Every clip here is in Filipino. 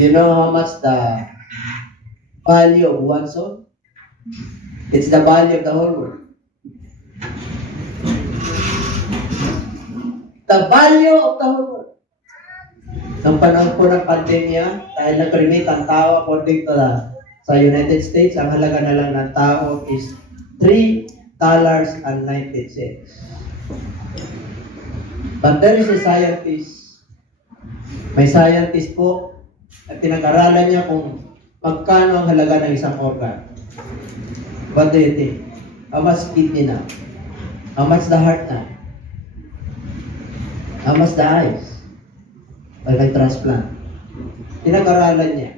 you know how much the value of one soul? It's the value of the whole world. The value of the whole world. Nung panahon po ng pandemya, dahil nag-remit ang tao according to sa United States, ang halaga na lang ng tao is $3.90. But there is a scientist, may scientist po, at pinag-aralan niya kung magkano ang halaga ng isang organ. What do you think? How much kidney na? How much the heart na? How much the eyes? Pag nag-transplant. Pinag-aralan niya.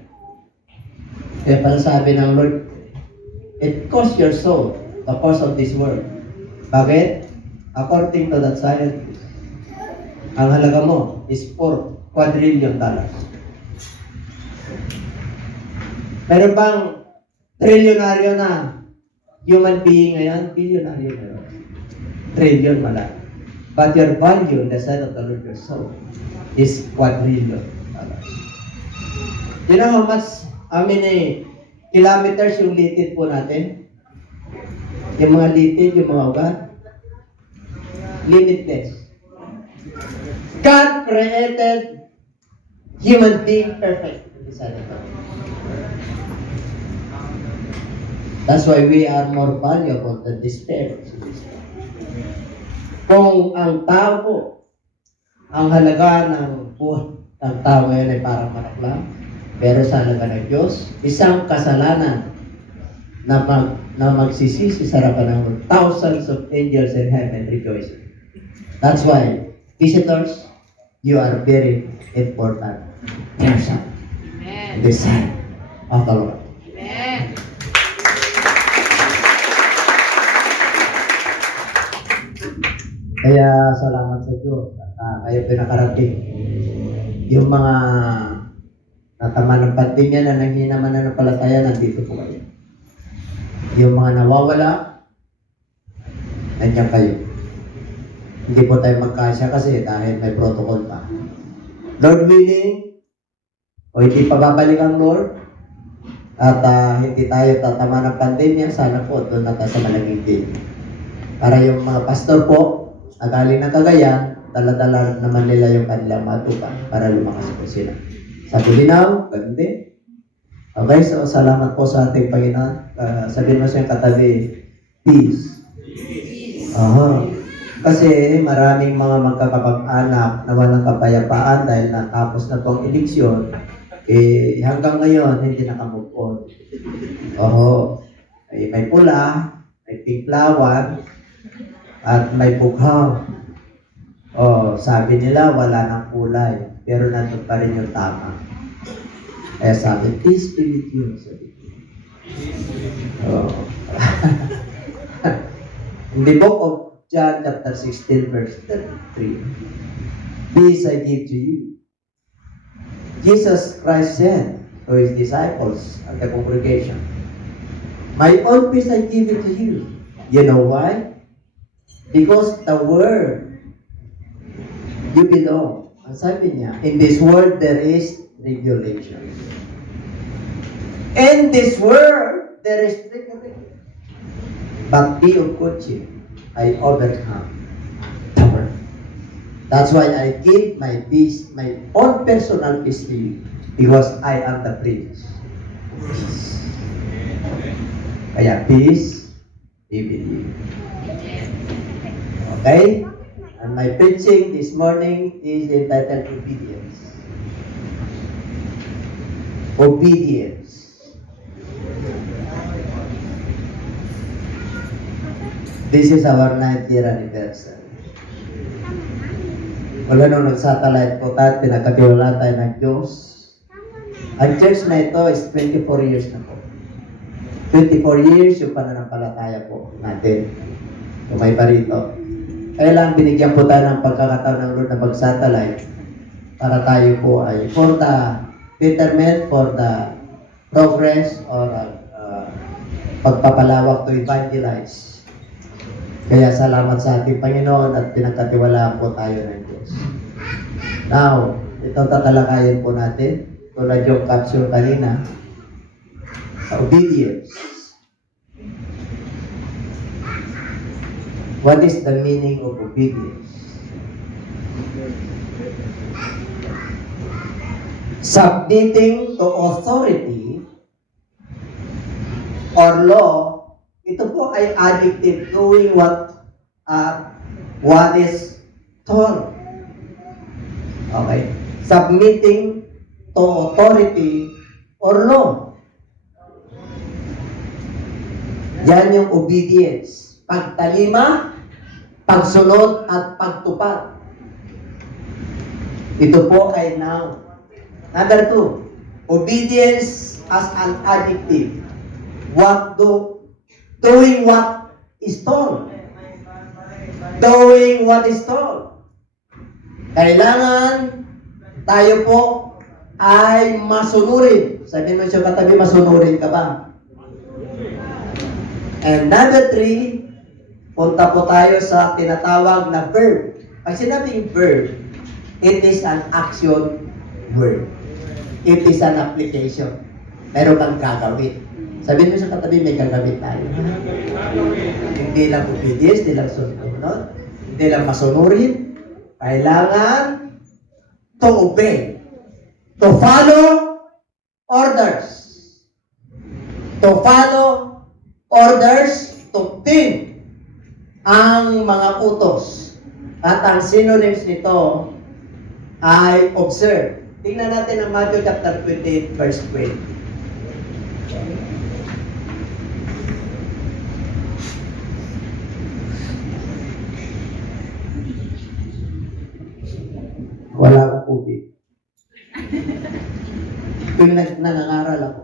Kaya pala sabi ng Lord, it costs your soul, the cost of this world. Bakit? According to that scientist, ang halaga mo is $4 quadrillion. Meron bang trilyonaryo na human being ngayon? Bilyonaryo na yun. Trillion wala. But your value in the sight of the Lord your soul is quadrillion. You know how much, how many kilometers yung litid po natin? Yung mga litid, yung mga ugat? Limitless. God created human being perfect. That's why we are more valuable than the spirits. Kung ang tao po, ang halaga ng buhay ng tao ngayon ay parang manok lang, pero sa halaga ng Diyos, isang kasalanan na magsisisi sa harapan ng thousands of angels in heaven rejoicing. That's why, visitors, you are very important person in the sight of the Lord. Amen. Kaya salamat sa Diyos at kayo pinakarating. Yung mga natama ng pandemya na nanghina man na palataya, nandito po kayo. Yung mga nawawala, nandiyan kayo. Hindi po tayo magkasya kasi dahil may protocol pa. Lord willing, o hindi pa babalik ang Lord, at hindi tayo tatama ng pandemya, sana po doon na tayo sa malaging din. Para yung mga pastor po, galing ng Cagayan, dala-dala naman nila yung kanilang matupa para lumakas po sila. Sa Bulinaw, ganun din. Okay, so salamat po sa ating Panginoon. Sabihin mo siyang katabi, peace. Kasi maraming mga magkakapag-anak na walang kapayapaan dahil natapos na itong eleksyon, hanggang ngayon hindi nakamove on. May pula, may tiklawan, at may bughaw. Sabi nila wala nang kulay, pero nandun pa rin yung tama. Kaya sabi, peace be with you. In the book of John chapter 16 verse 33, peace I give to you. Jesus Christ said to his disciples at the congregation, my own peace I give it to you. You know why? Because the world you belong. Ang sabi niya, in this world there is regulation. In this world there is regulation. But be of good cheer. I overcome the world. That's why I give my peace, my own personal peace to you. Because I am the Prince. Peace. Kaya peace be with you. Okay? And my preaching this morning is entitled Obedience. Obedience. This is our 9th year anniversary. Wala nung nag-satellite po tayo, pinagkatiwala tayo ng Diyos. Ang church na ito is 24 years na po. 24 years yung pananampalataya po natin. May parito. Kaya lang binigyan po tayo ng pagkakataon ng Lord na mag-satellite para tayo po ay for the betterment, for the progress, or pagpapalawak to evangelize. Kaya salamat sa ating Panginoon at pinagkatiwalaan po tayo ng Diyos. Now, itong tatalakayin po natin. tulad yung capture kanina, sa obedience. What is the meaning of obedience? Submitting to authority or law, ito po ay adjective, doing what is told. Okay? Submitting to authority or law. Yan yung obedience. Pagtalima, pagsunod at pagtupad. Ito po ay noun. Number 2, obedience as an adjective. Doing what is told. Doing what is told. Kailangan tayo po ay masunurin. Sabihin mo siya katabi, masunurin ka ba? And number 3, punta po tayo sa tinatawag na verb. Pag sinabing verb, it is an action word. It is an application. Meron kang gagawin. Sabihin mo sa katabi, may gagawin tayo. Hindi lang obedience, hindi lang sunod, hindi lang masunurin. Kailangan to obey. To follow orders. To follow orders, to tin ang mga utos. At ang synonyms nito ay observe. Tingnan natin ang Matthew chapter 28, verse 20. Wala akong ubig. Tuwing nangangaral ako,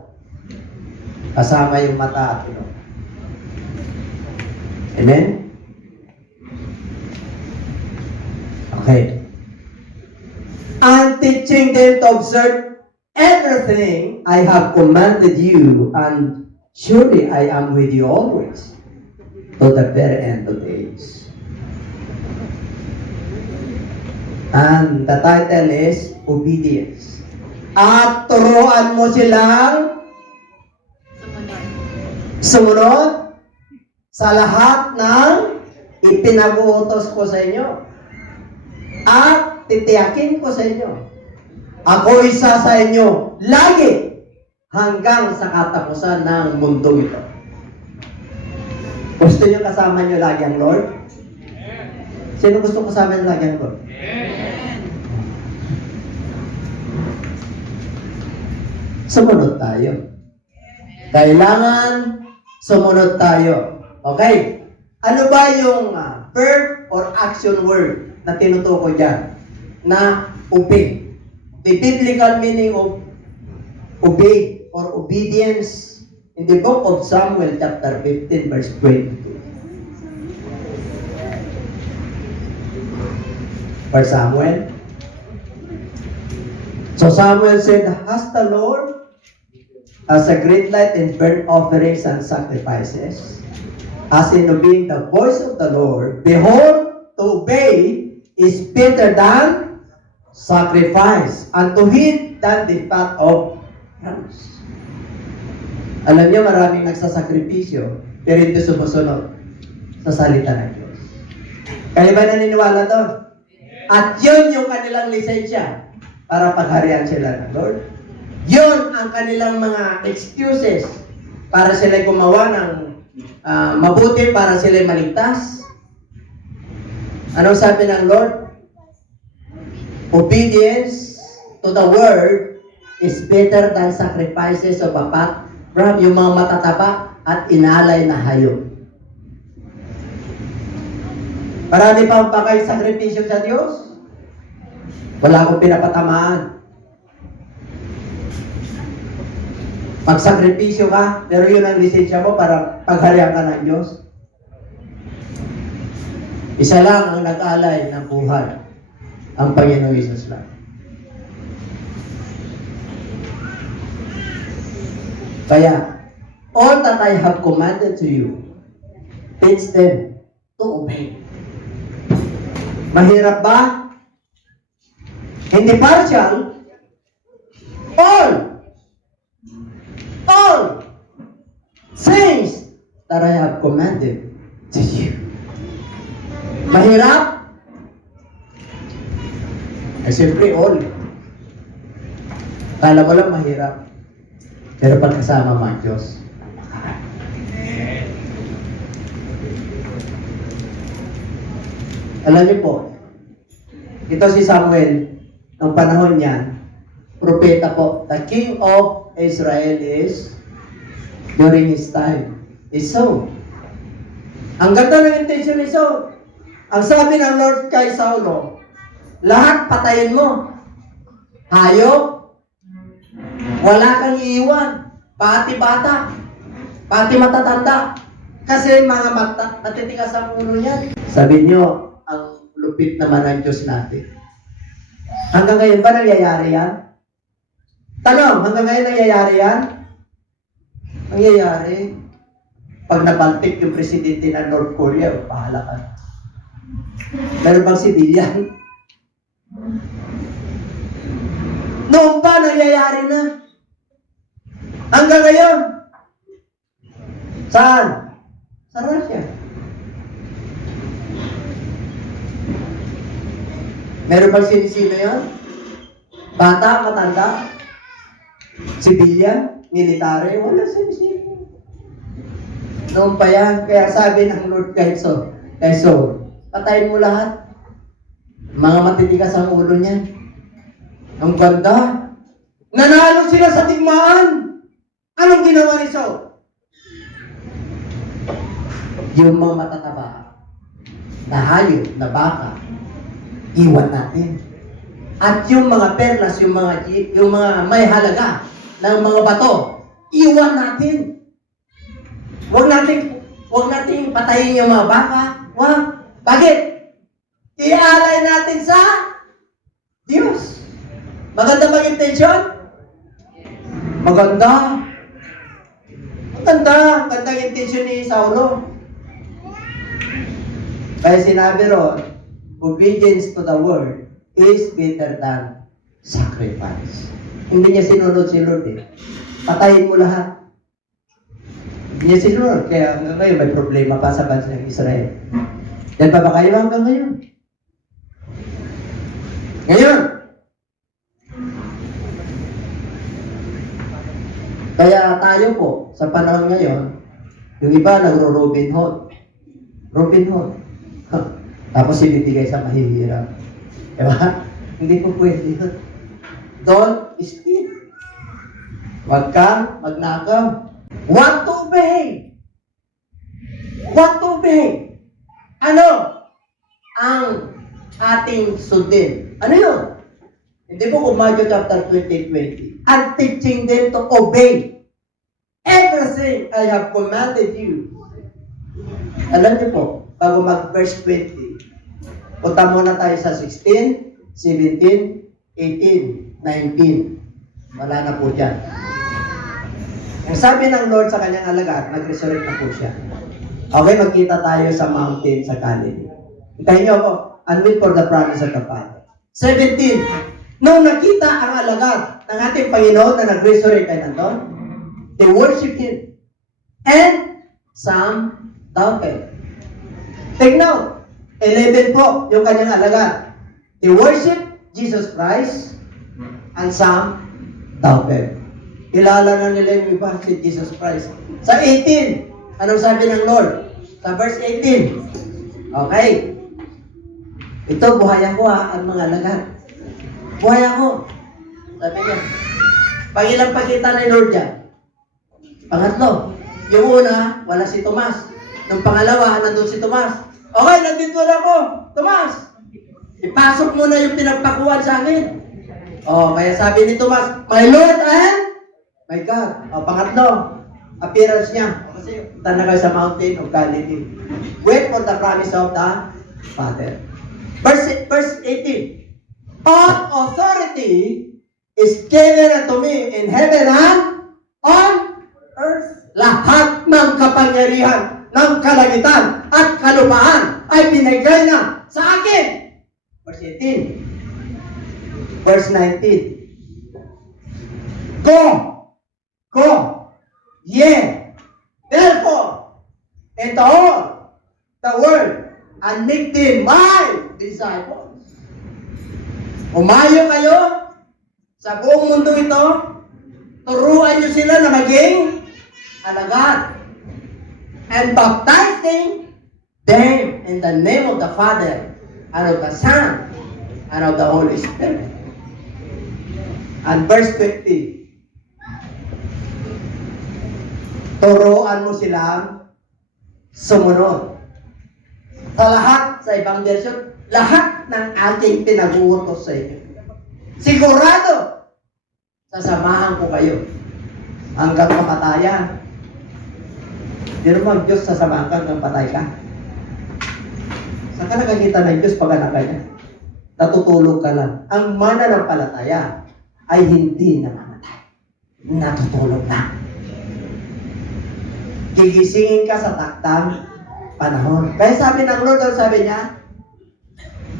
kasama yung mata at ino. Amen? Okay. And teaching them to observe everything I have commanded you, and surely I am with you always, to the very end of the age. And the title is Obedience. At turuan mo silang sumunod sa lahat ng ipinag-uutos ko sa inyo. At titiyakin ko sa inyo, ako isa sa inyo lagi hanggang sa katapusan ng mundong ito. Gusto nyo kasama nyo lagi ang Lord? Sino gusto kasama nyo lagi ang Lord? Sumunod tayo. Kailangan sumunod tayo. Okay? Ano ba yung verb or action word na tinutukoy dyan? Na obey. The biblical meaning of obey or obedience in the book of Samuel chapter 15 verse 22. For Samuel. So Samuel said, "Has the Lord as a great light in burnt offerings and sacrifices, as in obeying the voice of the Lord? Behold, to obey is better than sacrifice, and to heed than the fat of rams." Alam niyo, maraming nagsasakripisyo, pero hindi sumusunod sa salita ng Diyos. Kayo ba naniniwala doon? At yun yung kanilang lisensya para pagharian sila ng Lord. Yun ang kanilang mga excuses para sila gumawa ng mabuti, para sila maligtas. Ano sabi ng Lord? Obedience to the word is better than sacrifices of a fat ram, yung mga matataba at inalay na hayop. Marami pa ba kayo sakripisyo sa Diyos? Wala akong pinapatamaan. Magsakripisyo ka, pero yun ang lisensya mo para pagharian ka ng Diyos. Isa lang ang nag-alay ng buhay, ang Panginoong Hesus lang. Kaya, all that I have commanded to you, teach them to obey. Mahirap ba? Hindi partial, all things that I have commanded to you. Mahirap? Eh, siyempre, all. Kala mo lang mahirap. Pero pagkasama mo ang Diyos, alam niyo po, ito si Samuel, ang panahon niya, propeta po, the king of Israel is, during his time, is Saul. Ang ganda ng intention ni Saul. Ang sabi ng Lord kay Saulo, lahat patayin mo. Hayop, wala kang iiwan. Pati bata, pati matatanda. Kasi mga matitigas ang ulo niyan. Sabi niyo, ang lupit naman ng Diyos natin. Hanggang ngayon ba nangyayari yan? Tanong, hanggang ngayon nangyayari yan? Nangyayari. Pag nabantik yung presidente ng North Korea, bahala ka. Meron bang civilian? Noon pa, nangyayari na. Hanggang ngayon. Saan? Sa Russia. Meron bang sinisino yun? Bata, matanda? Civilian? Military? Wala sinisino. Noon pa yan. Kaya sabi ng Lord kay Saul, patayin mo lahat. Mga matitigas ang ulo niya. Ang ganda. Nanalo sila sa tigmaan. Anong ginawa ni Saul? Yung mga matataba, na hayop, na baka, iwan natin. At yung mga perlas, yung mga may halaga ng mga bato, iwan natin. Huwag natin patayin yung mga baka. Wag. Bakit? Ialay natin sa Diyos. Maganda bang intention? Maganda. Magandang intention ni Saulo. Kaya sinabi ron, obedience to the word is better than sacrifice. Hindi niya sinunod si Lord eh. Patayin mo lahat. Hindi niya sinunod. Kaya ngayon may problema pa sa bansa ng Israel. Yan pa ba kayo hanggang ngayon? Ngayon! Kaya tayo po, sa panahon ngayon, yung iba nagro-Robin Hood. Robin Hood. Tapos ibibigay sa mahihirap. Diba? Hindi po pwede yun. Don't steal. Huwag kang magnakaw. What to obey? What to obey? Ano ang ating sundin? Ano yun? Hindi po kung Matthew chapter 20:20. I'm teaching them to obey everything I have commanded you. Alam niyo po, bago mag-verse 20, punta muna tayo sa 16, 17, 18, 19. Wala na po dyan. Ang sabi ng Lord sa kanyang alagad, nag-resurrect na po siya. Okay, magkita tayo sa mountain sa Galilee. Hintayin niyo ako, and wait for the promise of the Father. 17. Nung nakita ang alagad ng ating Panginoon na nag-resurrect kay nandun, they worship Him. And some doubted. Take note, 11 po yung kanyang alagad. They worship Jesus Christ and some doubted. Kilala na nila yung iba si Jesus Christ. Sa 18, anong sabi ng Lord? Sa verse 18. Okay. Ito, buhayan ko ang mga alagad. Buhayan ko. Sabi niya. Pangilang pakita ni Lord dyan. Pangatlo. Yung una, wala si Tomas. Nung pangalawa, nandun si Tomas. Okay, nandito na ako. Tomas, ipasok mo na yung pinagpakuan sa akin. Kaya sabi ni Tomas, my Lord and my God. Pangatlo, appearance niya. Kasi punta na kayo sa mountain of Galilee. Wait for the promise of the Father. Verse 18. All authority is given unto me in heaven and on earth. Lahat ng kapangyarihan ng kalangitan at kalupaan ay binigay na sa akin. Verse 18. Verse 19. Go! Go! Yeah! Therefore, into all the world, and make them my disciples. Umayo kayo sa buong mundo ito, turuan nyo sila na maging alagad, and baptizing them in the name of the Father, and of the Son, and of the Holy Spirit. And verse 20, turuan mo silang sumunod sa lahat, sa ibang version, lahat ng aking pinag-uutos sa inyo. Sigurado, sasamahan ko kayo hanggang kamatayan. Di naman Diyos sasamahan ka hanggang patay ka. Saan ka nakakita ng Diyos pag anak ka niya? Natutulog ka lang. Ang mananampalataya ay hindi namamatay. Natutulog lang. Gigisingin ka sa taktang panahon. Kaya sabi ng Lord, sabi niya,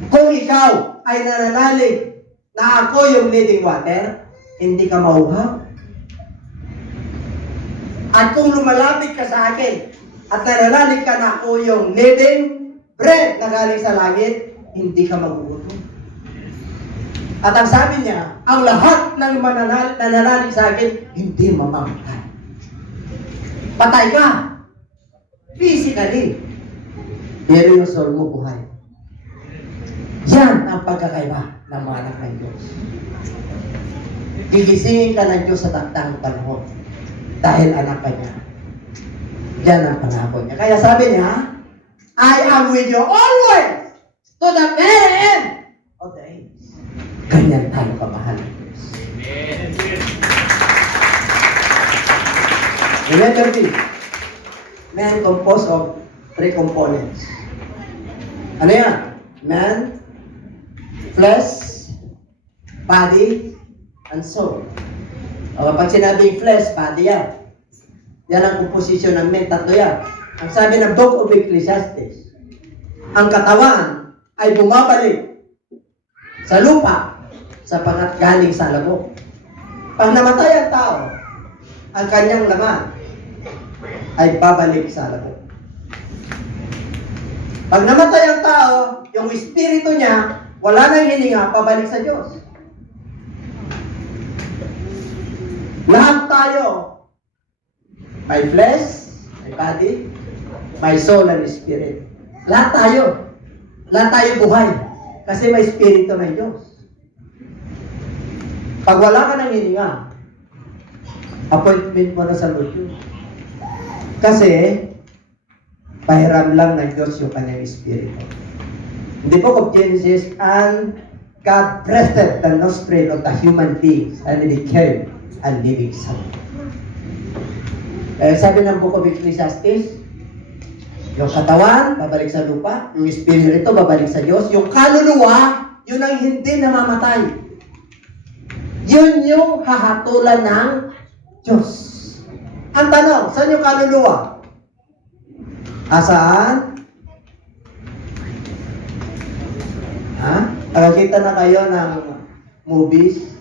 kung ikaw ay nananalig na ako yung living water, hindi ka mauhaw. At kung lumalapit ka sa akin at nananalig ka na ako yung living bread na galing sa langit, hindi ka magugutom. At ang sabi niya, ang lahat ng nananalig sa akin, hindi mamamatay. Patay ka. Physically. Pero yung soul mo buhay. Yan ang pagkakaiba ng mga anak ng Diyos. Gigisingin ka ng Diyos sa taktang panahon. Dahil anak ka niya. Yan ang pangako niya. Kaya sabi niya, I am with you always to the very end of the age. Ganyan tayo kamahal ng Diyos. Remember this, man composed of 3 components. Ano yan? Man, flesh, body, and soul. O kapag sinabing flesh, body yan. Yan ang composition ng man, tatlo yan. Ang sabi ng Book of Ecclesiastes, ang katawan ay bumabalik sa lupa sapagkat galing sa labok. Pag namatay ang tao, ang kanyang laman ay babalik sa labok. Pag namatay ang tao, yung espiritu niya, wala nang hininga, pabalik sa Diyos. Lahat tayo, may flesh, may body, may soul and spirit. Lahat tayo buhay. Kasi may espiritu ng Diyos. Pag wala ka nang hininga, appointment mo na sa Lord yun. Kasi, pahiram lang ng Diyos yung kanyang espiritu. In the book of Genesis, and God breathed the nostril of the human beings and it became a living soul. Sabi ng book of Ecclesiastes, yung katawan, babalik sa lupa, yung espiritu, babalik sa Diyos, yung kaluluwa, yun ang hindi namamatay. Yun yung hahatulan ng Diyos. Ang tanong, saan yung kaluluwa? Asaan? Nakakita na kayo ng movies?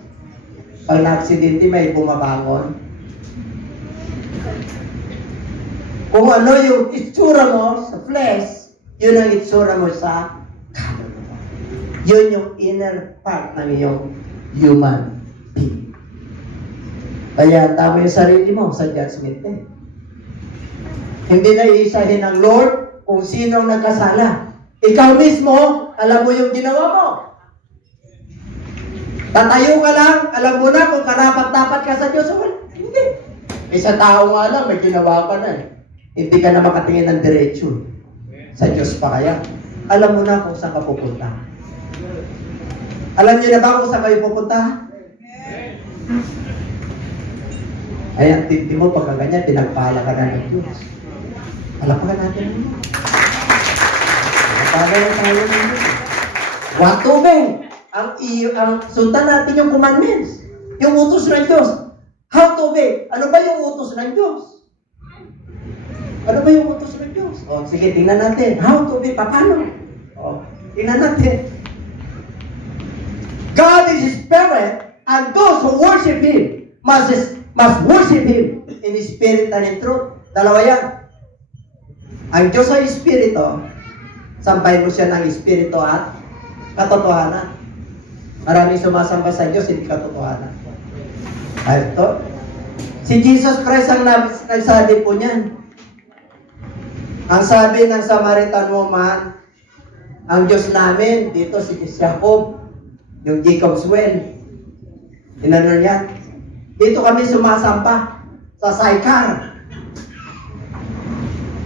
Pag na-aksidente, may bumabangon. Kung ano yung itsura mo sa flesh, yun ang itsura mo sa kaluluwa. Yun yung inner part ng iyong human being. Kaya tama yung sarili mo sa judgment day. Hindi na iisahin ng Lord kung sino ang nagkasala. Ikaw mismo, alam mo yung ginawa mo. Tatayo ka lang, alam mo na kung karapat-dapat ka sa Diyos. Hindi. Isa tao nga lang, may ginawa ka na eh. Hindi ka na makatingin ng diretsyo. Sa Diyos pa kaya. Alam mo na kung saan ka pupunta. Alam niyo na ba kung saan kayo pupunta? Ay, ang tindi mo, pagka ganyan, pinagpala ka na ng Diyos. Palapakan natin mo. Pinagpala na tayo ng Diyos. What to be? Ang sundan natin yung commandments. Yung utos ng Diyos. How to be? Ano ba yung utos ng Diyos? Ano ba yung utos ng Diyos? O, sige, tingnan natin. How to be? Paano? O, tingnan natin. God is Spirit, and those who worship Him must worship Him in spirit and in truth. Dalawa yan. Ang Diyos ay Espiritu, sampayin mo siya ng Espiritu at katotohanan. Maraming sumasamba sa Diyos, hindi katotohanan. Ay, ito. Si Jesus Christ ang nagsabi po niyan. Ang sabi ng Samaritan woman, ang Diyos namin, dito si Jacob, yung Jacob's well. Inano niya? Dito kami sumasamba sa Sychar.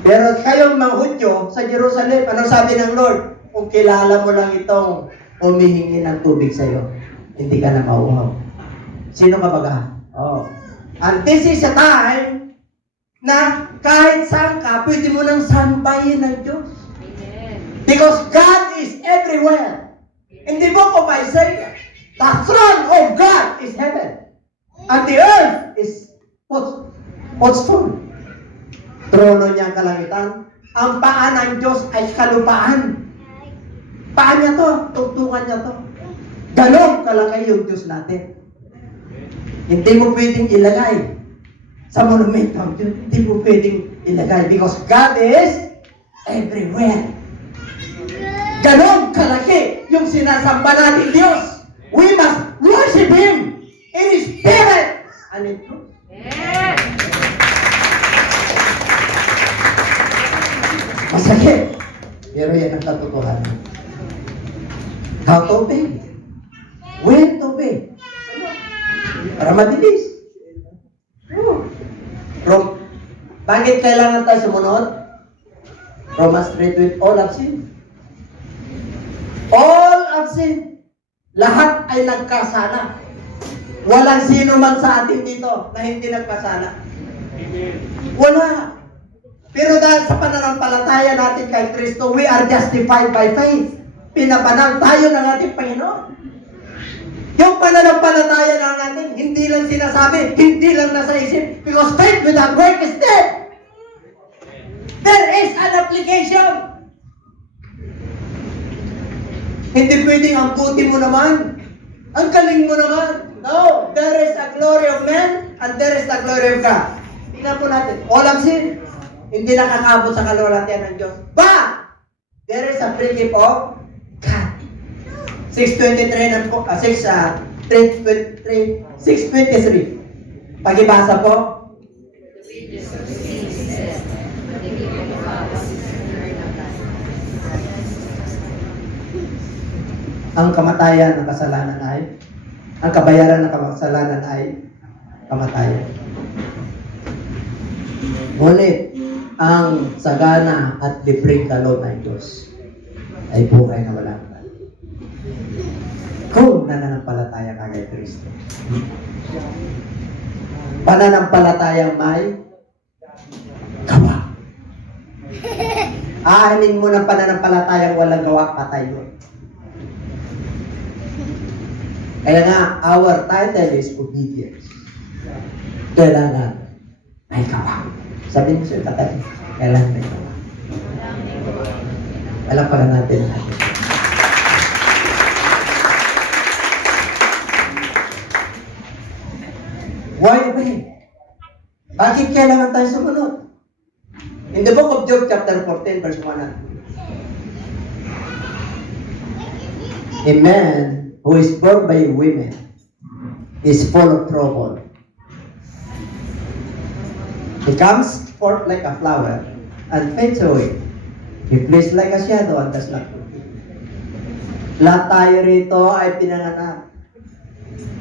Pero kayong mga Hudyo sa Jerusalem, anong sabi ng Lord? Kung kilala mo lang itong humihingi ng tubig sa iyo, hindi ka na mauhaw. Sino ka baga? Oh. And this is a time na kahit saan ka, pwede mo nang sambahin ng Diyos. Because God is everywhere. In the book of Isaiah, the throne of God is heaven. And the earth is footstool. Trono niya ang kalangitan. Ang paa ng Diyos ay kalupaan. Paa niya to, tugtungan niya to. Ganon kalaki yung Diyos natin. Hindi mo pwedeng ilagay sa monumento ang Diyos. Hindi mo pwedeng ilagay because God is everywhere. Ganon kalaki yung sinasamba natin Diyos. We must worship Him in spirit and in truth. Yeah. Masakit. Pero yan ang katotohanan. How to obey? When to obey? Para mabilis. Bakit kailangan tayo sumunod? Romans 3:20, all have sinned. All have sinned. Lahat ay nagkasala. Walang sino man sa atin dito na hindi nagkasala. Wala. Pero dahil sa pananampalataya natin kay Kristo, we are justified by faith. Pinabanal tayo ng ating Panginoon. Yung pananampalataya na natin, hindi lang sinasabi, hindi lang nasa isip, because faith without work is dead. There is an application. Hindi pwedeng ang puti mo naman, ang galing mo naman. No, there is a glory of man and there is the glory of God. Tingnan po natin, all have sinned. Hindi nakakabot sa kalwalhatian ng Diyos. But, there is a free gift of God. 6:23 Pagibasa po. Ang kamatayan ng kasalanan ay, ang kabayaran ng kasalanan ay kamatayan. Ngunit, ang sagana at libreng kaloob ng Diyos ay buhay na walang hanggan. Kung nananampalataya ka kay Kristo. Pananampalatayang may gawa. Aanin mo ng pananampalatayang walang gawa, patay mo. Kaya nga, our title is obedience. Kailangan may gawa. Sabi mo sa'yo, tatay, kailangan may gawa. Alam pala natin. Why obey? Bakit kailangan tayo sumunod? In the book of Job, chapter 14, verse 1. A man who is born by women is full of trouble. He comes forth like a flower and fades away. He flees like a shadow and does not fulfill. Lahat tayo rito ay pinanganak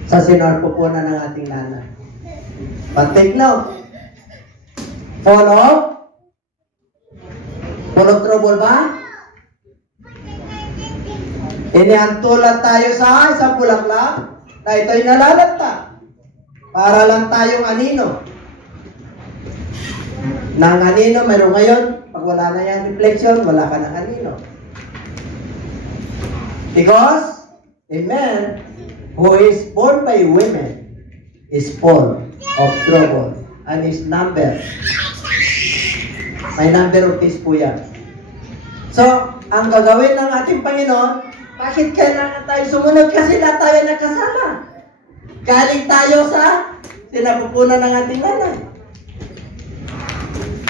sa sinarpupunan ng ating nanay. But take note, full of trouble ba? Inihantulan tayo sa isang bulaklak na ito'y nalalanta para lang tayong anino. Nang anino, mayroon ngayon, pag wala na yung reflection, wala ka ng anino. Because a man who is born by women is full of trouble and is number. May number of days po yan. So, ang gagawin ng ating Panginoon, bakit kailangan tayo sumunod? Kasi lahat tayo nagkasala. Galing tayo sa Sinapupunan ng ating nanay.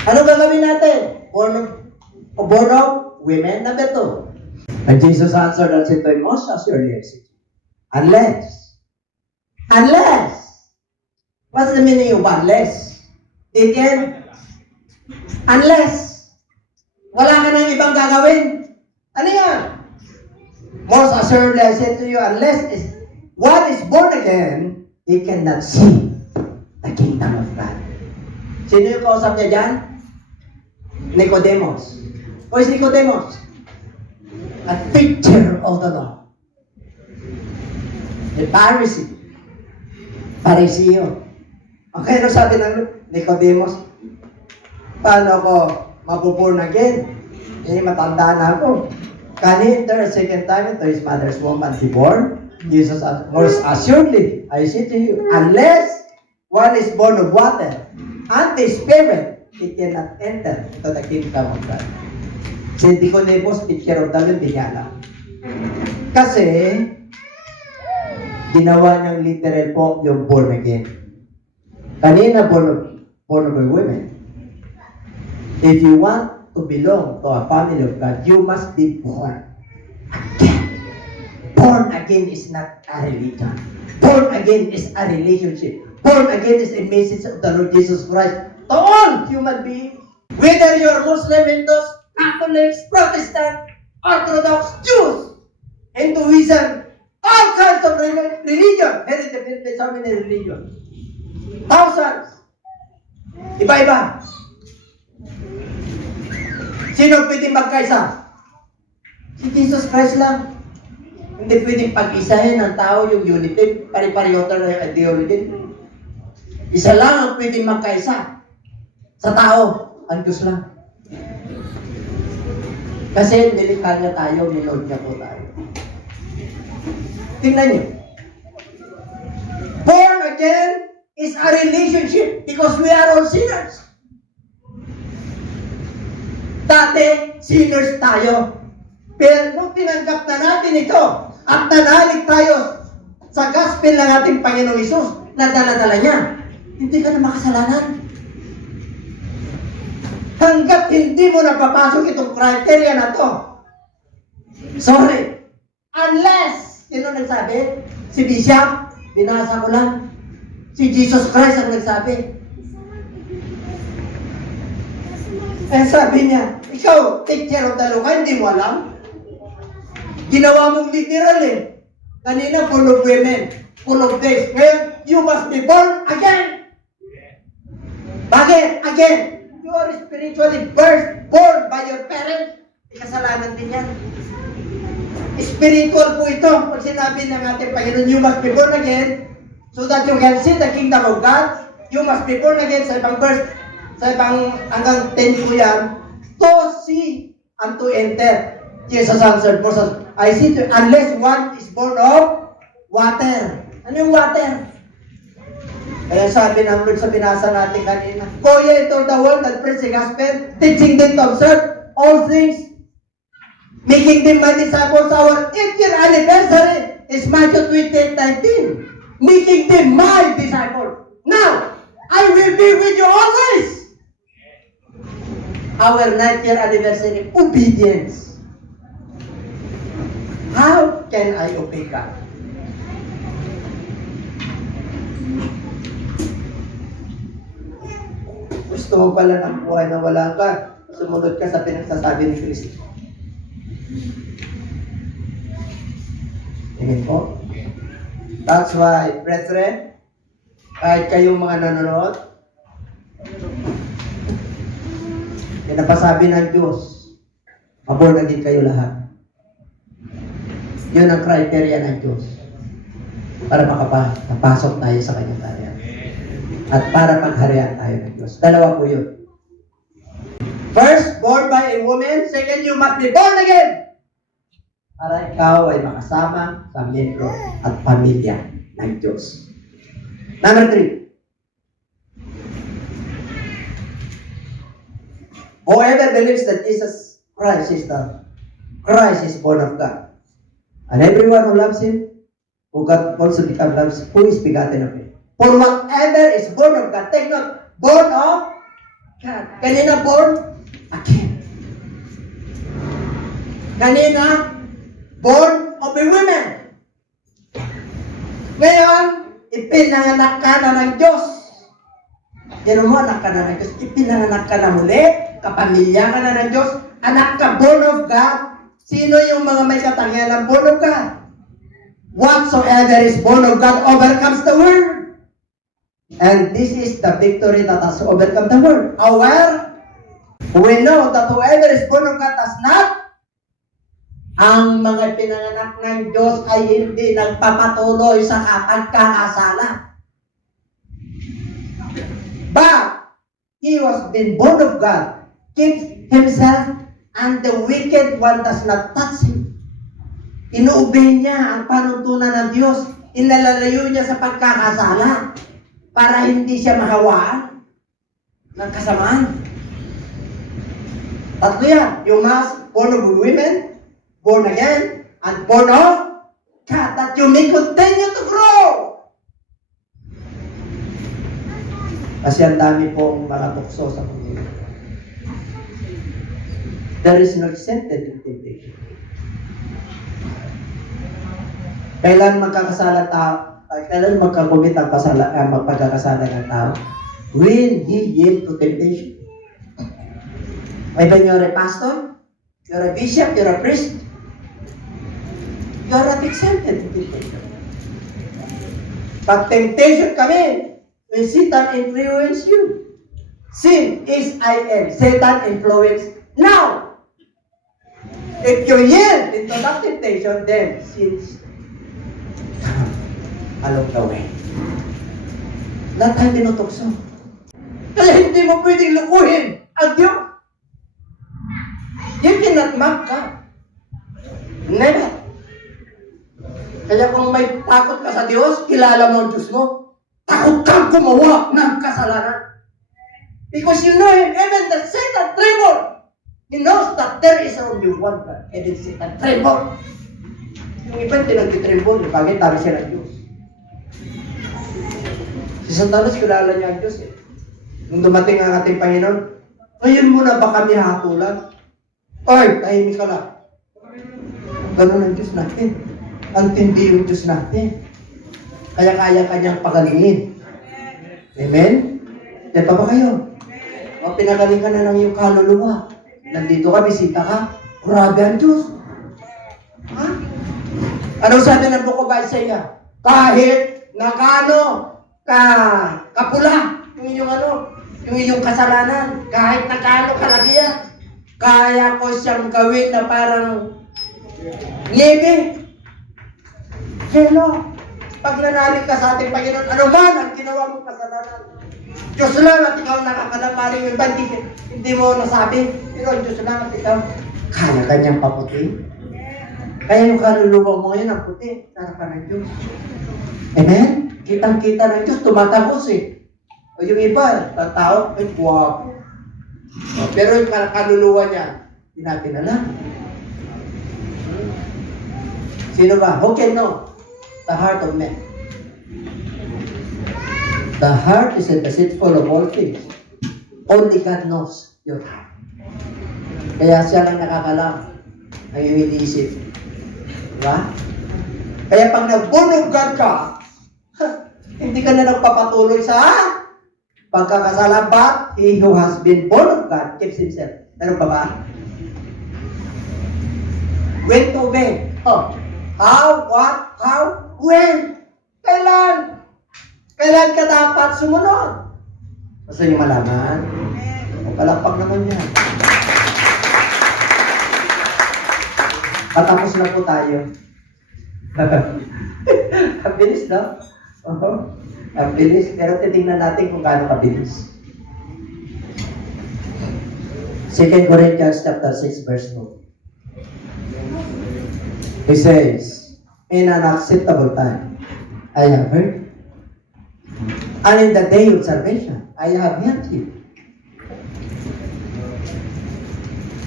Ano gagawin natin? Born of women, number 2. And Jesus answered and said to him, most assuredly I say to you, unless, what's the meaning of unless? Unless, wala ka nang ibang gagawin. Ano yan? Most assuredly I say to you, unless one is born again, he cannot see the kingdom of God. Sino yung kausap niya dyan? Nicodemus. Who is Nicodemus? A teacher of the law. The Pharisee. Pariseo. Okay, ano sabi ng Nicodemus? Paano ko mapuporn again? Matanda na ako. Can he enter a second time into his mother's womb and be born? Jesus answered, most assuredly, I say to you, unless one is born of water and the Spirit, he cannot enter into the kingdom of God. Si Nicodemus, teacher of the law, hindi niya alam. Kasi, ginawa niyang literal po yung born again. Kanina, born of a woman. If you want to belong to a family of God, you must be born again. Born again is not a religion. Born again is a relationship. Born again is a message of the Lord Jesus Christ to all human beings. Whether you're Muslim, Hindus, Catholics, Protestant, Orthodox, Jews, Hinduism, all kinds of religion. Here in the Philippines, how many religions? Thousands. Iba-iba. Sino pwedeng magkaisa? Si Jesus Christ lang. Hindi pwedeng pag-isahin ng tao yung unity, pari-pareho na ideology. Isa lang ang pwedeng magkaisa. Sa tao, ang Diyos lang. Kasi nilikha niya tayo, minod niya po tayo. Tingnan niyo. Born again is a relationship because we are all sinners. Dati, sinners tayo. Pero nung tinanggap na natin ito at nanalig tayo sa gospel ng ating Panginoong Isus na dala-dala niya, hindi ka na makasalanan. Hanggat hindi mo napapasok itong criteria na to. Sorry. Unless, sino nagsabi? Si Bishop, binasa ko lang. Si Jesus Christ ang nagsabi. Eh sabi niya, ikaw, teacher of the law, hindi mo alam? Ginawa mong literal eh. Kanina, full of women, full of this. Ngayon, you must be born again. Bakit? Again. You are spiritually born by your parents. Kasalanan din yan. Spiritual po ito. Pag sinabi ng ating Panginoon, you must be born again so that you can see the kingdom of God. You must be born again sa ibang verse. Sa ibang hanggang 10 po yan. To see and to enter. Jesus answered, I see to unless one is born of water. Ano yung water? Kaya sabi ng Lord sa binasa natin kanina, go ye into the world and preach the gospel, teaching them to observe all things, making them my disciples. Our 8th-year anniversary is Matthew 28:19. Making them my disciples. Now, I will be with you always. Our 9th-year anniversary, obedience. How can I obey God? Gusto mo pala ng buhay na wala ka, sumunod ka sa pinagsasabi ni Kristo. Amen po? That's why, brethren, kahit kayong mga nanonood, pinapasabi ng Diyos, mabor na din kayo lahat. Yun ang criteria ng Diyos para makapasok tayo sa kanyang karyan. At para magharian tayo ng Diyos. Dalawa po yun. First, born by a woman. Second, you must be born again. Para ikaw ay makasama sa membro at pamilya ng Diyos. Number 3. Whoever believes that Jesus Christ is born of God. And everyone who loves Him, who God also become loves, who is begotten of Him. For whatever is born of God, take note, born of God. Kanina born again. Kanina, born of a woman. Ngayon, ipinanganak ka na ng Diyos. Yan mo, anak ka na ng Diyos. Ipinanganak ka na muli. Kapamilya ka na ng Diyos. Anak ka, born of God. Sino yung mga may katangian ng born of God? Whatsoever is born of God overcomes the world. And this is the victory that has overcome the world. However, we know that whoever is born of God does not. Ang mga pinanganak ng Diyos ay hindi nagpapatuloy sa pagkakasala. But he was been born of God, keeps himself, and the wicked one does not touch him. Inuubay niya ang panuntunan ng Diyos. Inalalayo niya sa pagkakasala para hindi siya mahawaan ng kasamaan. Tatlo yan. You must born of women, born again, and born of God, that you may continue to grow. Kasi ang dami pong mga tukso sa mundo. There is no accepted temptation. Kailan magkakasala tao? Kailan magkakumit ang magpagkakasala ng tao? When he yield to temptation. Even you're a pastor, you're a bishop, you're a priest, you're not exempted to temptation. Pag temptation kami, when Satan influence you. Sin is I-N. Satan influence. Now, if you yield into that temptation, then sins along the way. Lahat tayo tinutokso. Kaya hindi mo pwedeng lukuhin ang Diyos. You cannot mock God. Never. Kaya kung may takot ka sa Diyos, kilala mo ang Diyos mo, takot kang gumawa ng kasalanan. Because you know Him, even the Satan tremble. He knows that there is only one God, even Satan tremble. Yung iba hindi nag-tremble, bakit tabi siya ng Diyos? Si Satanas, kilala niya ang Diyos eh. Nung dumating ang ating Panginoon, ngayon muna ba kami hatulan? Ay, tahimik ka lang. Ganun ang Diyos natin. Ang tindi yung Diyos natin. Kaya kaya kanyang pagalingin. Amen? Diyan pa ba kayo? O pinagaling ka na ng iyong kaluluwa. Nandito ka, bisita ka. Grabe ang Diyos. Ha? Anong sabi ng Book of Isaiah? Kahit na kapula yung iyong kasalanan, kahit na kalagiya, kaya ko siyang gawin na parang niebe. Hello? Pag nanalig ka sa ating Panginoon, ano man ang ginawa mong kasalanan? Diyos lang at ikaw nakakalaparing yung bandi. Hindi mo nasabi, pero Diyos lang at ikaw kaya kanyang paputi. Kaya yung kaluluwa mo ngayon ang puti, harapan ng Diyos. Amen? Kitang-kita ng Diyos, tumatagos eh. O yung iba, tao, ay guwapo. Pero yung kaluluwa niya, tinatinala. Sino ba? Who can know the heart of man? The heart is deceitful of all things. Only God knows your heart. Kaya siya lang nakakalam ang iyong iniisip. Diba? Kaya pag nag-born of God ka, hindi ka na nagpapatuloy sa pagkakasala, but he who has been born of God keeps himself. Meron pa ba? When to obey? Oh. How, what, how, when? Kailan? Kailan ka dapat sumunod? Gusto niyo malaman? O palakpak naman yan. Patapos na po tayo. Ang bilis, no? Ang bilis. Pero titingnan natin kung gaano kabilis. 2 Corinthians chapter 6 verse 2. He says, in an acceptable time, I have heard. And in the day of salvation, I have helped you.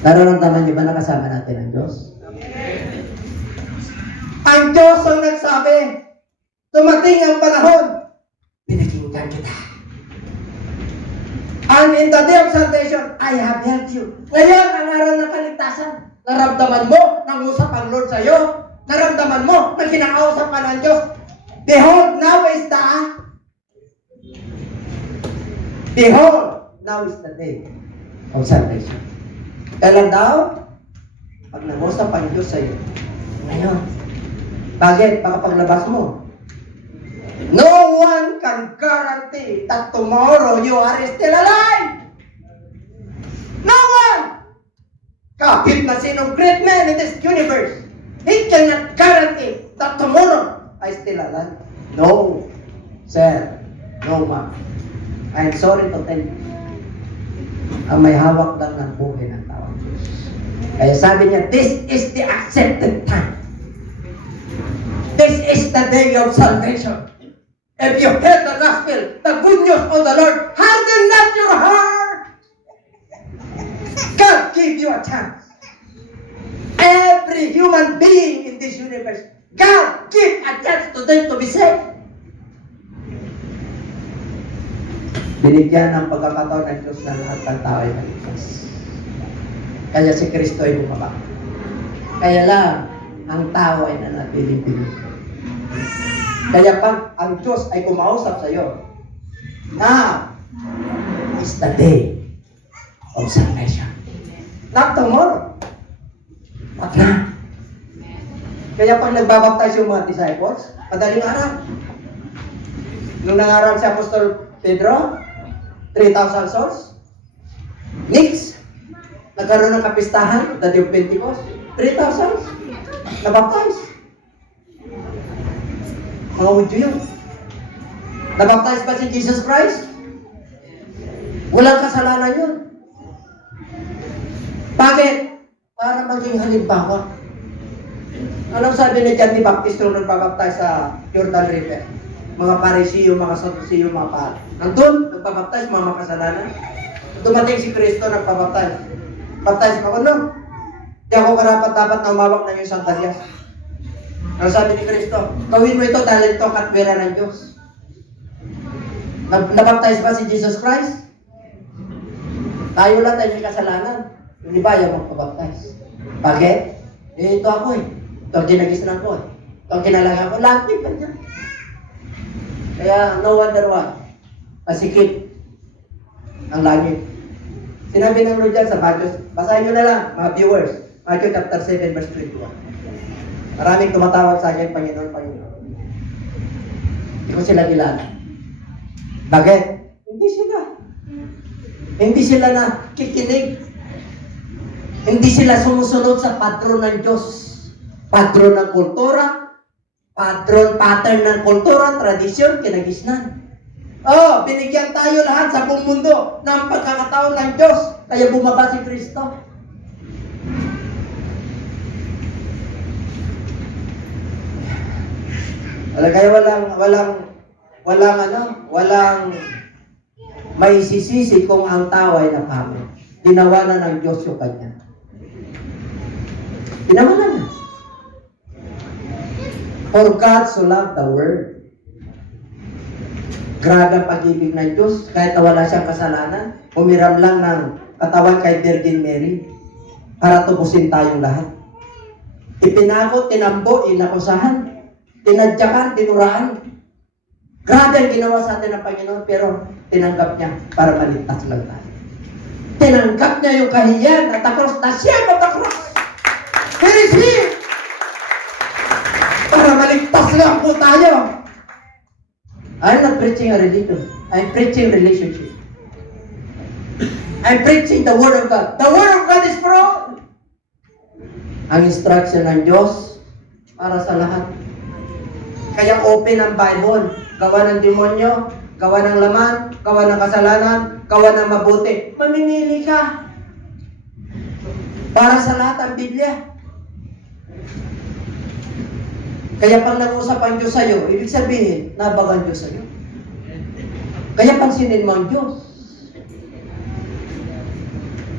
Nararamdaman niyo ba na kasama natin ang Diyos? Ang Diyos ang nagsabi, dumating ang panahon, binigyan pinayagan kita. And in the day of salvation, I have helped you. Ngayon, ang araw ng kaligtasan, naramdaman mo, nangusap ang Lord sa iyo, naramdaman mo, na kinakausap ka ng Diyos. Behold, now is the day of salvation. Kailan daw? Pag nangusap ang Diyos sa iyo. Ngayon. Bakit? Baka paglabas mo. No one can guarantee that tomorrow you are still alive. No one! Kahit na sinong great man in this universe, he cannot guarantee that tomorrow I still alive. No, sir. No, ma'am. I'm sorry to tell you. Ang may hawak lang ng buhay ng tao. Kaya sabi niya, this is the accepted time. This is the day of salvation. If you hear the gospel, the good news of the Lord, harden not your heart. God give you a chance. Every human being in this universe, God give a chance to them to be saved. Binigyan ng pagkakataon ng Diyos na lahat ng tao ay maligtas. Kaya si Kristo ay bumaba. Kaya lang, ang tao ay nanatiling pinili. Kaya pag ang Diyos ay kumausap sa iyo, now is the day of salvation. Not tomorrow, but now. Kaya pag nagbabaptize yung mga disciples, madaling araw. Nung nangaral si Apostol Pedro, 3,000 souls. Next, nagkaroon ng kapistahan, the day of Pentecost, 3,000 nabaptize. Mga Hudyo yun. Nabaptize ba si Jesus Christ? Walang kasalanan yun. Bakit? Para maging halimbawa. Anong sabi ni John the Baptist nung nagbabaptize sa Jordan River? Mga Parisiyo, mga Sadusiyo, mga pahal. Nandun, nagbabaptize, mga makasalanan. Dumating si Kristo, nagbabaptize. Baptize pa ko, no? Di ako karapat-dapat na umawak ng iyong sandalyas. Ang sabi ni Kristo, gawin mo ito dahil ito katwira ng Diyos. Nabaptize ba si Jesus Christ? Tayo lang tayo may kasalanan. Hindi ba ayaw magpabaptize? Bakit? Ito ako eh. Ito ang ginagisnan ko eh. Ito ang kinalaga ko. Lapit pa niya. Kaya no wonder why. Masikip ang langit. Sinabi ng Lord dyan sa Matthew, basahin nyo na lang, mga viewers. Matthew chapter 7 verse 21. Maraming tumatawag sa akin, Panginoon, Panginoon. Hindi ko sila kilala. Bakit? Hindi sila. Hindi sila nakikinig. Hindi sila sumusunod sa patron ng Diyos. Patron ng kultura, pattern ng kultura, tradisyon, kinagisnan. Binigyan tayo lahat sa buong mundo ng pagkakataon ng Diyos. Kaya bumaba si Kristo. Kaya walang may sisisi kung ang tao ay napamit. Ginawa na ng Diyos yung kanya. Ginawa na niya. For God so loved the world. Grabe ang pag-ibig ng Diyos, kahit na wala siyang kasalanan, humiram lang ng katawan kay Virgin Mary para tubusin tayong lahat. Ipinakot, tinambo, inakusahan, tinadyakan, tinuraan. Grabe ang ginawa sa atin ng Panginoon, pero tinanggap niya para maligtas lang tayo. Tinanggap niya yung kahiyan at the cross, the shame of the cross. Here is He! Para maligtas lang po tayo. I'm not preaching a religion. I'm preaching relationship. I'm preaching the Word of God. The Word of God is for all. Ang instruction ng Diyos para sa lahat. Kaya open ang Bible. Gawa ng demonyo, gawa ng laman, gawa ng kasalanan, gawa ng mabuti. Mamimili ka. Para sa lahat ang Biblia. Kaya pag nag-usap ang Diyos sa'yo, ibig sabihin, nabag ang Diyos sa'yo. Kaya pansinin mo ang Diyos.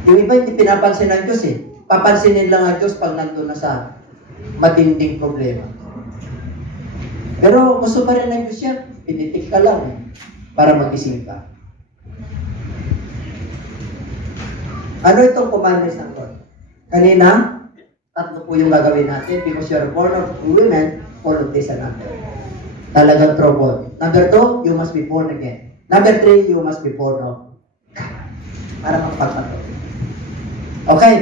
Yung iba hindi pinapansin ng Diyos eh. Papansinin lang ang Diyos pag nandun na sa matinding problema. Pero gusto pa rin ng Diyos yan. Pinitik ka lang eh. para magising ka. Ano itong commandments ng Lord? Kanina, tatlo po yung gagawin natin because you're born of women, follow this and after. Talagang true. Number 2, you must be born again. Number 3, you must be born of God. Para makapagpato. Okay.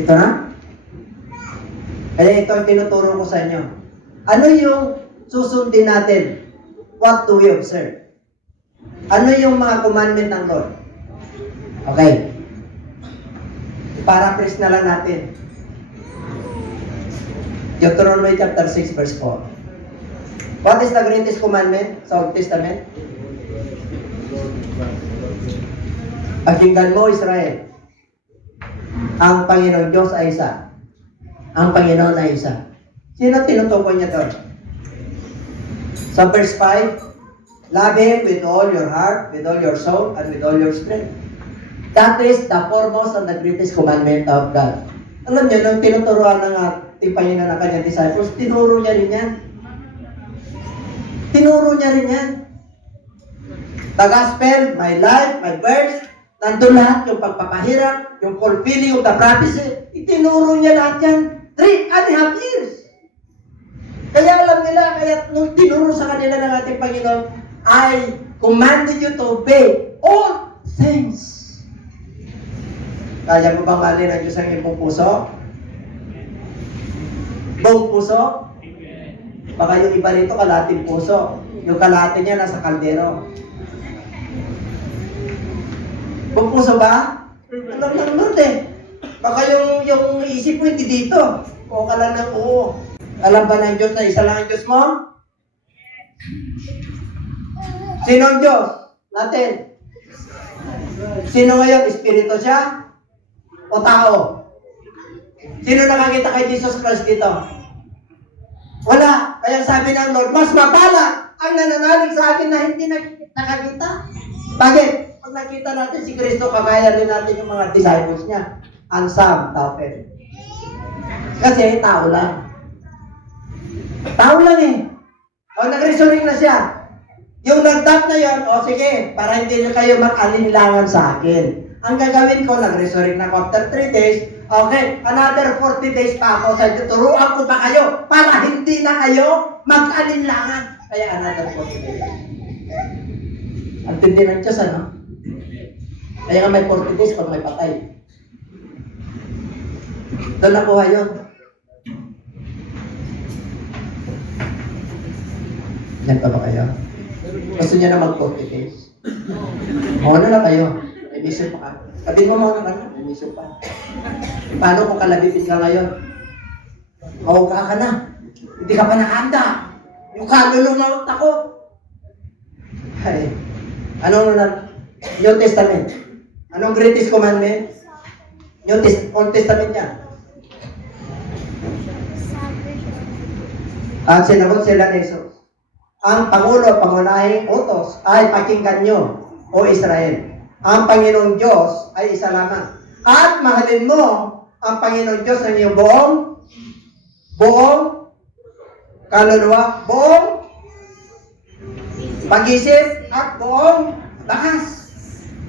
Ito na? Kaya ito ang tinuturo ko sa inyo. Ano yung susundin natin? What do we observe? Ano yung mga commandment ng Lord? Okay. Paraphrase na lang natin. Deuteronomy chapter 6 verse 4. What is the greatest commandment sa Old Testament? Pakinggan mo, Israel. Ang Panginoon Diyos ay isa. Ang Panginoon ay isa. Sino tinutukoy niya doon? Sa verse 5, love Him with all your heart, with all your soul, and with all your strength. That is the foremost and the greatest commandment of God. Alam niyo, nung tinuturuan ng ating Panginoon ng kanyang disciples, tinuro niya rin yan. Tinuro niya rin yan. The gospel, my life, my verse, nandun lahat yung pagpapahirap, yung fulfilling of the prophecy. Itinuro niya lahat yan. 3.5 years. Kaya alam nila, kaya nung tinuro sa kanila ng ating Panginoon, I commanded you to obey all things. Kaya mo bang mahalin ang Diyos ang iyong puso? Buong puso? Baka yung iba rito, kalating puso. Yung kalate niya nasa kaldero. Buong puso ba? Alam lang nun eh. Baka yung isip mo hindi dito. O ka lang ng oo. Alam ba ng Diyos na isa lang ang Diyos mo? Sino ang Diyos? Natin. Sino ngayon? Espiritu siya? O tao? Sino nakakita kay Jesus Christ dito? Wala. Kaya sabi ng Lord, mas mapala ang nananalig sa akin na hindi nakakita. Bakit? Pag nakita natin si Kristo, kagaya rin natin yung mga disciples niya. Ansam, tao pero. Kasi tao lang. Tao lang eh. O nag-resurrect na siya. Yung nag-doubt na yun, o sige, para hindi na kayo mag-alinlangan sa akin. Ang gagawin ko, nag-resurrect na ako after 3 days, okay, another 40 days pa ako sa turuan ko pa kayo para hindi na kayo mag-alinlangan. Kaya another 40 days. Ang tindi ng Diyos, ano? Kaya nga may 40 days pag may patay. Doon nakuha yun. Yan pa ba kayo? Gusto niya na mag-40 days? Oo na lang kayo. Emission pa ka. Sabihin mo mga ka na, emission pa. Paano kung kalabitin ka ngayon? Mauga ka na. Hindi ka pa nakahanda. Yung kalulumawat ako. Ay, ano na? New Testament. Anong greatest commandment? Old Testament yan. At sinagot sila ni Jesus. Ang Pangulo, pangunahing utos ay pakinggan nyo, o Israel. Ang Panginoong Diyos ay isa lamang. At mahalin mo ang Panginoong Diyos ng iyong buong kaluluwa, buong pag-isip, at buong lakas.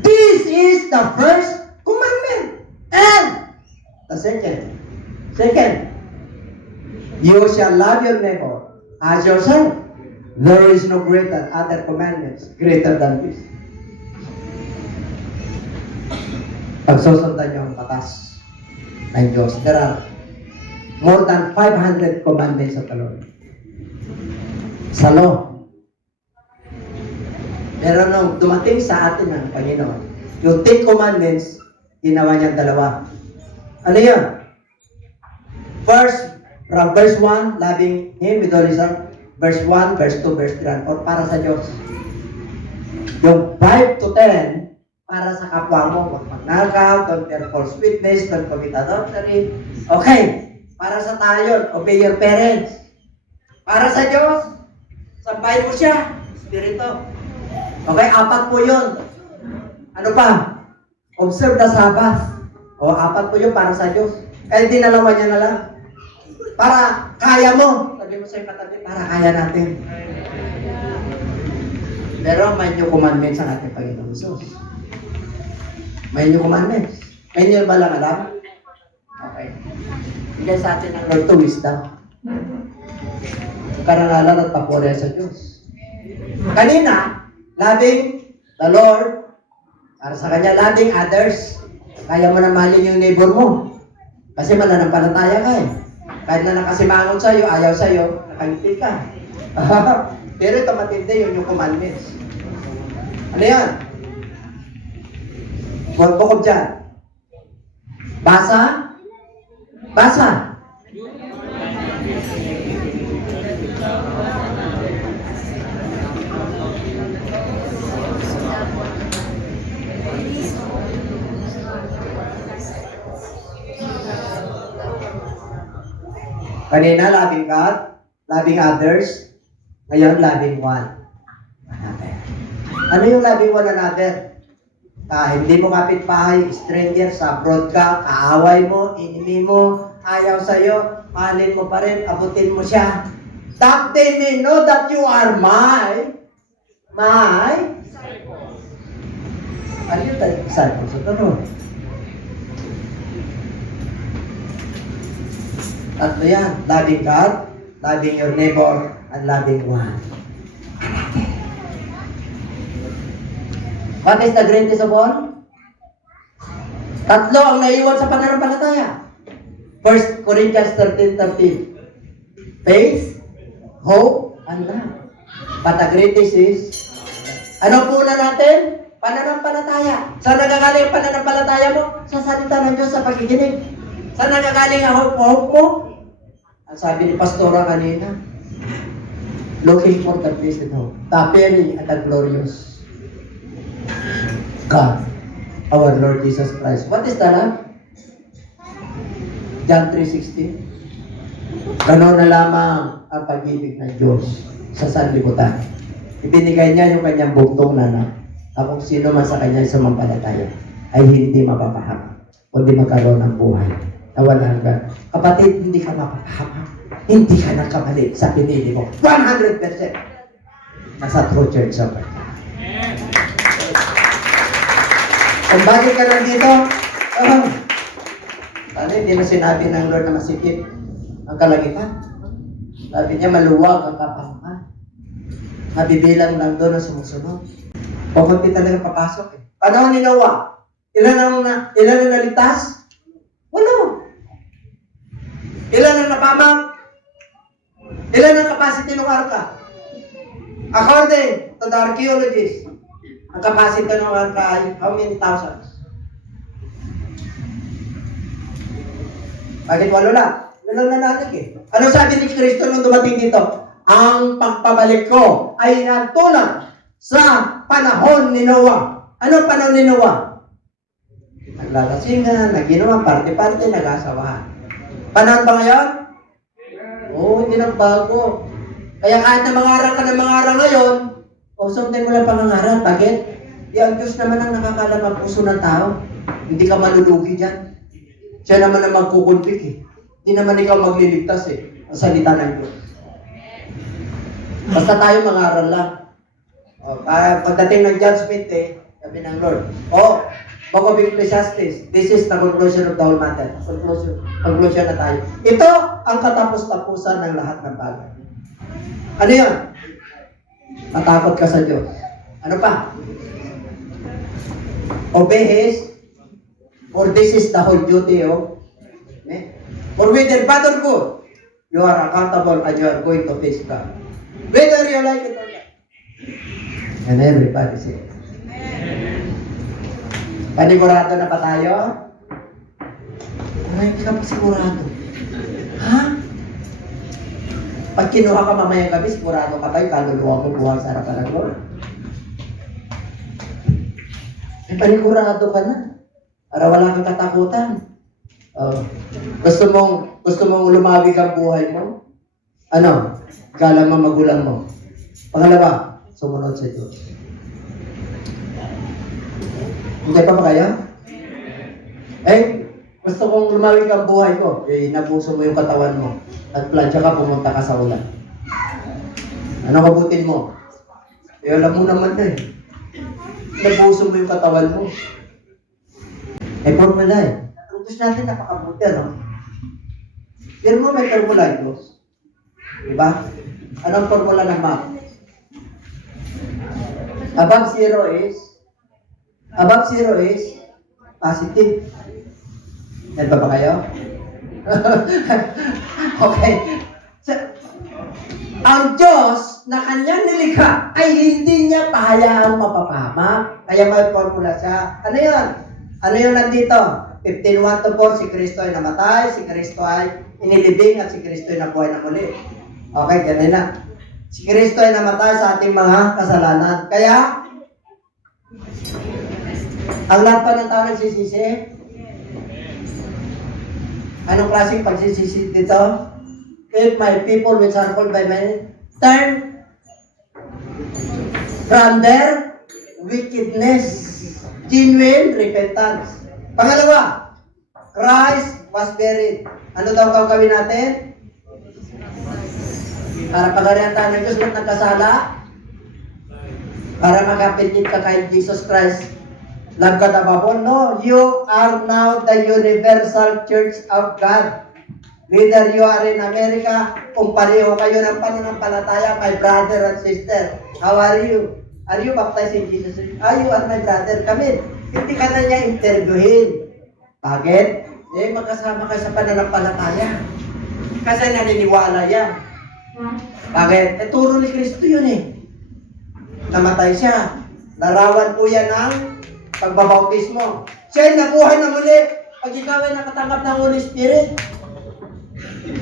This is the first commandment. And the second, you shall love your neighbor as yourself. There is no greater other commandments greater than this. Pagsusundan niyo ang batas ng Diyos. There are more than 500 commandments of the Lord. Sa law. Pero nung dumating sa atin ng Panginoon, yung 10 commandments, ginawa niya 2. Ano yun? First, from verse 1, loving Him with all His heart. Verse 1, verse 2, verse 3, and 4, para sa Diyos. Yung 5 to 10, para sa kapwa mo. Huwag magnakaw, don't bear false witness, don't commit adultery. Okay. Para sa tayo, obey your parents. Para sa Diyos, sabayin mo siya. Espiritu. Okay, 4 po yun. Ano pa? Observe the Sabbath. O, 4 po yun para sa Diyos. Kaya dinalawa niya na lang. Para kaya mo. Sabi mo sa'yo katabi, para kaya natin. Pero may new commandments ang ating Panginoong Jesus. May new commandments. May new ba lang alam? Okay. Bigay sa atin ng Lord to wisdom. Karangalan at papuri sa Diyos. Kanina, loving the Lord, para sa Kanya, loving others. Kaya mo na mahalin yung neighbor mo. Kasi mananampalataya ka eh. Kahit na nakasimangot sa'yo, ayaw sa'yo, nakangiti ka. Pero ito matindi yung commandments. Ano yan? Bukod dyan. Basa? Basa. Kanina, loving God, loving others. Ngayon, loving one another. Ano yung loving one another? Hindi mo kapitbahay, stranger, sa abroad ka, kaaway mo, enemy mo, ayaw sa'yo, mahalin mo pa rin, abutin mo siya. That they may know that you are my are you the disciples of the Lord? Tatlo yan. Loving God, loving your neighbor, and loving one another. What is the greatest of all? Tatlo ang naiwan sa pananampalataya. 1 Corinthians 13:13. Faith, hope, and love. But the greatest is, ano po na natin? Pananampalataya. Saan nagagaling ang pananampalataya mo? Sa salita ng Diyos, sa pakikinig. Saan nagagaling ang hope mo? Ang sabi ni Pastora kanina, looking for the blessed hope, the appearing and the glorious God, our Lord Jesus Christ. What is the love? John 3:16. Gano'n na lamang ang pag-ibig ng Diyos sa sanlibutan. Ibinigay niya yung kanyang buktong na anak. Kung sino man sa kanya sumampalataya ay hindi mapapahamak, kundi magkaroon ng buhay na walang hanggan. Kapatid, hindi ka mapapahamak. Hindi ka nagkamali sa pinili mo. 100% nasa true church of God. Kung bakit ka nandito, hindi na sinabi ng Lord na masikip ang kalangitan. Sabi niya, maluwag ang kapakanan. Mabibilang lang doon ang sumusunod. O kunti talaga papasok eh. Panahon ni Noah, ilan ang naligtas? Wala. Ilan ang napamak? Ilan ang capacity ng arka? According to the archaeologists, ang capacity ng arka ay how many thousands? Bakit walo lang? Ilan na natin eh. Ano sabi ni Kristo nung dumating dito? Ang pagpabalik ko ay natulad sa panahon ni Noah. Ano panahon ni Noah? Naglalasingan, naginuman, parte-parte, nag-asawahan. Panahon ba ngayon? Oo, hindi nagbago. Kaya kahit na mangarang ka ng mangarang ngayon, sundin mo lang pangangaral. Bakit? Ang Diyos naman ang nakakalam ang puso ng tao. Hindi ka malulugi dyan. Siya naman ang magkukuntik eh. Hindi naman ikaw magliligtas eh. Ang salita ng Diyos. Basta tayo mangaral lang. Pagdating ng judgment eh, sabi ng Lord, Book of Ecclesiastes, this is the conclusion of the whole matter. Conclusion na tayo. Ito ang katapos-tapusan ng lahat ng bagay. Ano yan? Matakot ka sa Diyos. Ano pa? Obey His, for this is the whole duty of men. For whether bad or good, you are accountable and you are going to face God. Whether you like it or not. And everybody say, panigurado na ba tayo? Hindi ka pa sigurado. Ha? Pag kinuha ka mamayang gabi, sigurado ka tayo, kaluluwa mo buwag sa harapan ng Lord. Panigurado ka na. Para wala kang katakutan. Gusto mong lumawig ang buhay mo? Ano? Galang mo magulang mo. Pangalawa, sumunod sa Diyos. Hindi pa ba kayo? Gusto kong lumawig ang buhay ko. Eh, inabuso mo yung katawan mo. At plansya ka, pumunta ka sa ulan. Ano kabutin mo? Eh, alam mo naman na eh. Inabuso mo yung katawan mo. Eh, formula eh. Ang Diyos natin napakabuti, ano? Pero mo may formula ito. Diba? Anong formula ng math? Above zero is positive. Yan ba kayo? Okay. So, ang Diyos na kanyang nilikha ay hindi niya pahayaang mapapahamak. Kaya may formula siya. Ano yun? Ano yun nandito? 15:1 to 4, si Kristo ay namatay, si Kristo ay inilibing, at si Kristo ay nabuhay na muli. Okay, ganun na. Si Kristo ay namatay sa ating mga kasalanan. Kaya, ang lahat pa ng tao nagsisisi? Anong klaseng pagsisisi dito? If my people which are called by my name turn from their wickedness. Genuine repentance. Pangalawa, Christ was buried. Ano daw gagawin natin? Para pagarihan tayo ng Diyos na nagkasala? Para makapitid ka kay Jesus Christ. Love God above all? No, you are now the universal church of God. Whether you are in America, kung pareho kayo ng pananampalataya, my brother and sister, how are you? Are you baptized in Jesus? You are my brother. Kami, hindi ka na niya interviewin. Bakit? Eh, magkasama kayo sa pananampalataya. Kasi naniniwala yan. Bakit? Eh, turo ni Kristo yun eh. Namatay siya. Larawan po yan ng pagbabautismo. Siya ay nabuhay na muli. Pag ikaw ay nakatanggap ng Holy Spirit,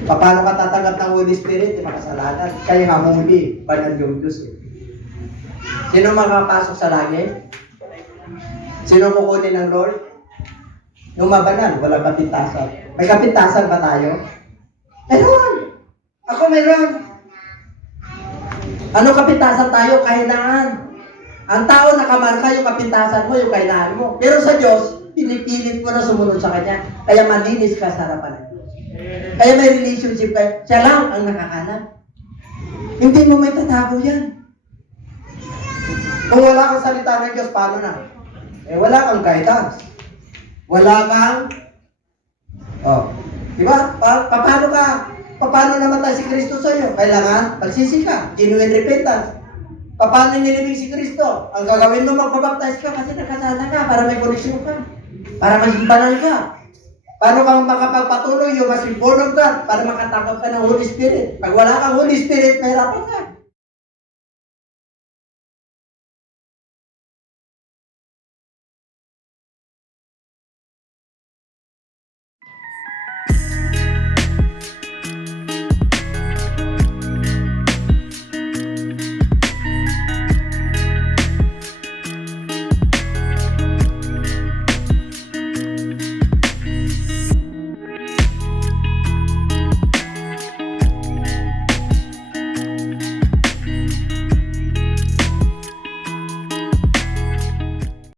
paano ka tatanggap ng Holy Spirit? Di makasalanan. Kaya nga muli, banal yung Diyos eh. Sino makapasok sa langit? Sino kukunin ng Lord? Yung mabanal, walang kapintasan. May kapintasan ba tayo? Meron! Ako meron! Ano kapintasan tayo? Kahinaan. Ang tao nakamarka yung kapintasan mo, yung kahinaan mo. Pero sa Diyos, pinipilit mo na sumunod sa Kanya. Kaya malinis ka sa harapan ng Diyos. Kaya may relationship kayo. Siya lang ang nakakalam. Hindi mo may tatago yan. Kung wala kang salita ng Diyos, paano na? Eh, wala kang guidance. Wala kang... Diba? Paano namatay si Kristo sa iyo? Kailangan pagsisi ka. Genuine repentance. Paano nilibing si Kristo? Ang gagawin mo, magpabaptize ka kasi nakasala ka para may koneksyon ka. Para maging banal ka. Paano kang makapagpatuloy? You must be born of God para makatanggap ka ng Holy Spirit. Pag wala kang Holy Spirit, mahirapan ka.